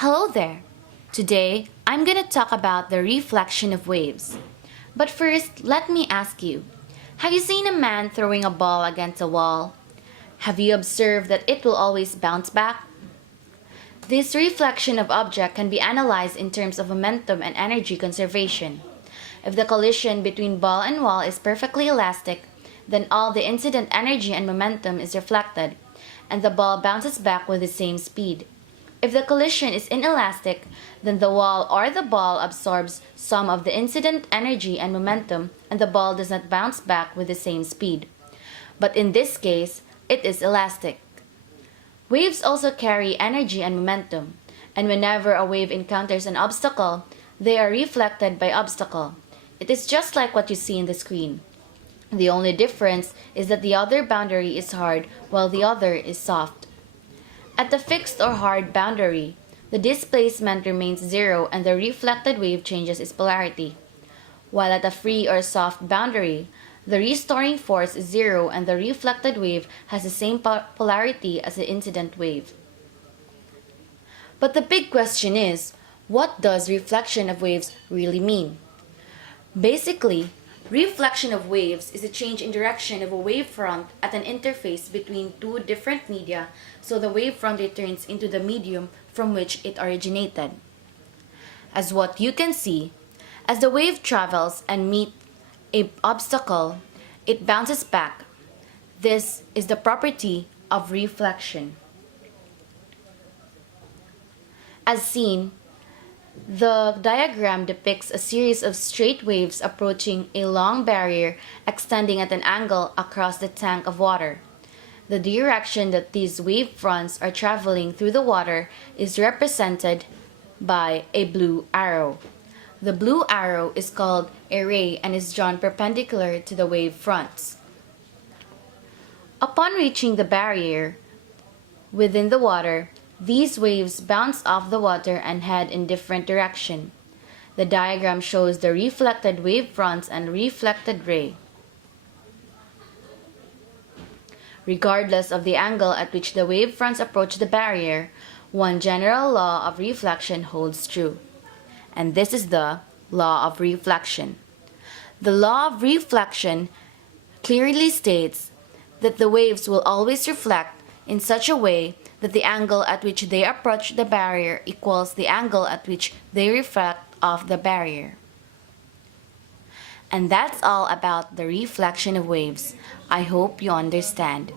Hello there! Today, I'm going to talk about the reflection of waves. But first, let me ask you, have you seen a man throwing a ball against a wall? Have you observed that it will always bounce back? This reflection of object can be analyzed in terms of momentum and energy conservation. If the collision between ball and wall is perfectly elastic, then all the incident energy and momentum is reflected, and the ball bounces back with the same speed. If the collision is inelastic, then the wall or the ball absorbs some of the incident energy and momentum, and the ball does not bounce back with the same speed. But in this case, it is elastic. Waves also carry energy and momentum, and whenever a wave encounters an obstacle, they are reflected by obstacle. It is just like what you see in the screen. The only difference is that the other boundary is hard while the other is soft. At the fixed or hard boundary, the displacement remains zero and the reflected wave changes its polarity. While at a free or soft boundary, the restoring force is zero and the reflected wave has the same polarity as the incident wave. But the big question is, what does reflection of waves really mean? Basically, reflection of waves is a change in direction of a wavefront at an interface between two different media, so the wavefront returns into the medium from which it originated. As what you can see, as the wave travels and meets an obstacle, it bounces back. This is the property of reflection. As seen, the diagram depicts a series of straight waves approaching a long barrier extending at an angle across the tank of water. The direction that these wave fronts are traveling through the water is represented by a blue arrow. The blue arrow is called a ray and is drawn perpendicular to the wave fronts. Upon reaching the barrier within the water, these waves bounce off the water and head in different direction. The diagram shows the reflected wave fronts and reflected ray. Regardless of the angle at which the wave fronts approach the barrier, one general law of reflection holds true. And this is the law of reflection. The law of reflection clearly states that the waves will always reflect in such a way that the angle at which they approach the barrier equals the angle at which they reflect off the barrier. And that's all about the reflection of waves. I hope you understand.